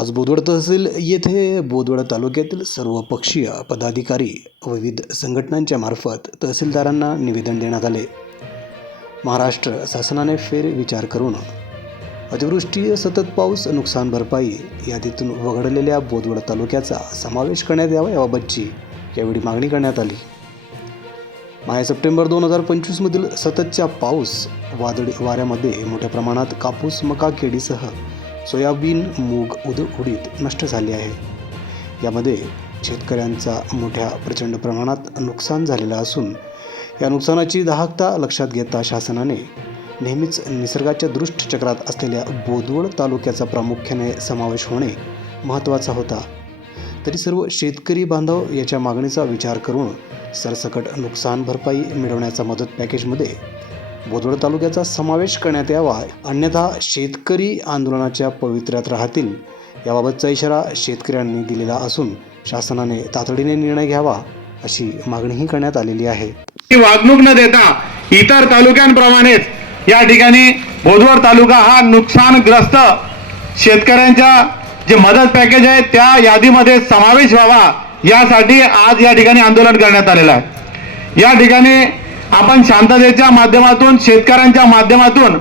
आज बोदवड तहसील येथे बोदवड तालुक्यातील सर्व पक्षीय पदाधिकारी विविध संघटनांच्या मार्फत तहसीलदारांना निवेदन देण्यात आले. महाराष्ट्र शासनाने फेर विचार करून अतिवृष्टी सतत पाऊस नुकसान भरपाई यादीतून वगळलेल्या बोदवड तालुक्याचा समावेश करण्यात यावा याबाबतची यावेळी मागणी करण्यात आली. माया सप्टेंबर दोन हजार पंचवीसमधील सततच्या पाऊस वादळी वाऱ्यामध्ये मोठ्या प्रमाणात कापूस मका केळीसह सोयाबीन मूग उद उडीद नष्ट झाले आहे. यामध्ये शेतकऱ्यांचा मोठ्या प्रचंड प्रमाणात नुकसान झालेलं असून या नुकसानाची दाहकता लक्षात घेता शासनाने नेहमीच निसर्गाच्या दृष्ट चक्रात असलेल्या बोदवड तालुक्याचा प्रामुख्याने समावेश होणे महत्त्वाचा होता. तरी सर्व शेतकरी बांधव याच्या मागणीचा विचार करून सरसकट नुकसान भरपाई मिळवण्याचा मदत पॅकेजमध्ये बोदवड तालुक्याचा समावेश करण्यात यावा. अन्यथा शेतकरी आंदोलनाच्या पवित्र्यात राहतील. याबाबतचा इशारा शेतकऱ्यांनी दिलेला असून शासनाने तातडीने निर्णय घ्यावा अशी मागणीही करण्यात आलेली आहे. ही वागणूक न देता इतर तालुक्यांप्रमाणेच या ठिकाणी बोधवड तालुका हा नुकसानग्रस्त शेतकऱ्यांच्या जे मदत पॅकेज आहे त्या यादीमध्ये समावेश व्हावा यासाठी आज या ठिकाणी आंदोलन करण्यात आलेलं आहे. या ठिकाणी आपण शांततेच्या माध्यमातून शेतकऱ्यांच्या माध्यमातून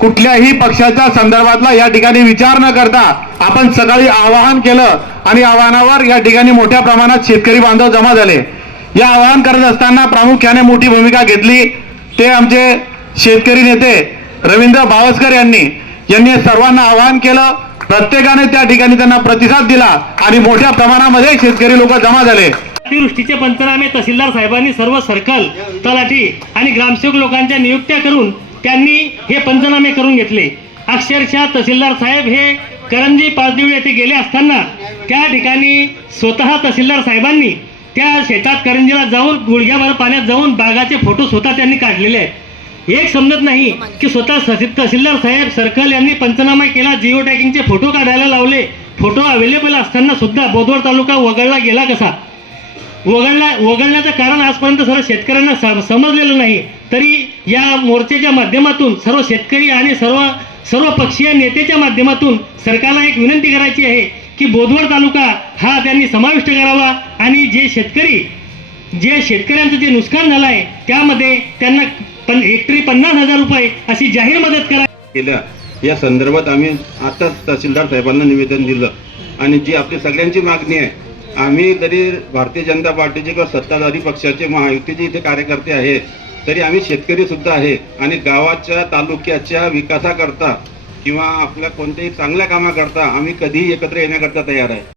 कुठल्याही पक्षाच्या संदर्भातला या ठिकाणी विचार न करता आपण सकाळी आवाहन केलं आणि आवाहनावर या ठिकाणी मोठ्या प्रमाणात शेतकरी बांधव जमा झाले. या आवाहन करत असताना प्रामुख्याने मोठी भूमिका घेतली ते आमचे शेतकरी नेते रवींद्र भावस्कर यांनी. यांनी सर्वांना आवाहन केलं प्रत्येकाने त्या ठिकाणी त्यांना प्रतिसाद दिला आणि मोठ्या प्रमाणामध्ये शेतकरी लोक जमा झाले. अतिवृष्टीचे पंचनामे तहसीलदार साहेबांनी सर्व सर्कल तलाठी आणि ग्रामसेवक लोकांच्या नियुक्त्या करून त्यांनी हे पंचनामे करून घेतले. अक्षरशः तहसीलदार साहेब हे करंजी पाचदेवी येथे गेले असताना त्या ठिकाणी स्वतः तहसीलदार साहेबांनी त्या शेतात करंजीला जाऊन गुडघ्याभर पाण्यात जाऊन बागाचे फोटो स्वतः त्यांनी काढलेले आहेत. एक समजत नाही की स्वतः तहसीलदार साहेब सर्कल यांनी पंचनामा केला जिओ टॅगिंगचे फोटो काढायला लावले. फोटो अवेलेबल असताना सुद्धा बोदवड तालुका वगळला गेला कसा? वगळला वगळण्याचं कारण आजपर्यंत सर्व शेतकऱ्यांना सम- समजलेलं नाही. तरी या मोर्चाच्या माध्यमातून सर्व शेतकरी आणि सर्व सर्व पक्षीय नेतेच्या माध्यमातून सरकारला एक विनंती करायची आहे की बोदवड तालुका हा त्यांनी समाविष्ट करावा आणि जे शेतकरी जे शेतकऱ्यांचं जे नुकसान झालं आहे त्यामध्ये त्यांना पण हेक्टरी पन्नास हजार रुपये अशी जाहीर मदत करा केलं या संदर्भात आम्ही आताच तहसीलदार साहेबांना निवेदन दिलं. आणि जी आपली सगळ्यांची मागणी आहे आम्ही जरी भारतीय जनता पार्टीचे किंवा सत्ताधारी पक्षाचे महायुतीचे इथे कार्यकर्ते आहेत तरी आम्ही शेतकरी सुद्धा आहे. आणि गावाच्या तालुक्याच्या विकासाकरता किंवा आपल्या कोणत्याही चांगल्या कामाकरता आम्ही कधीही एकत्र येण्याकरता तयार आहे.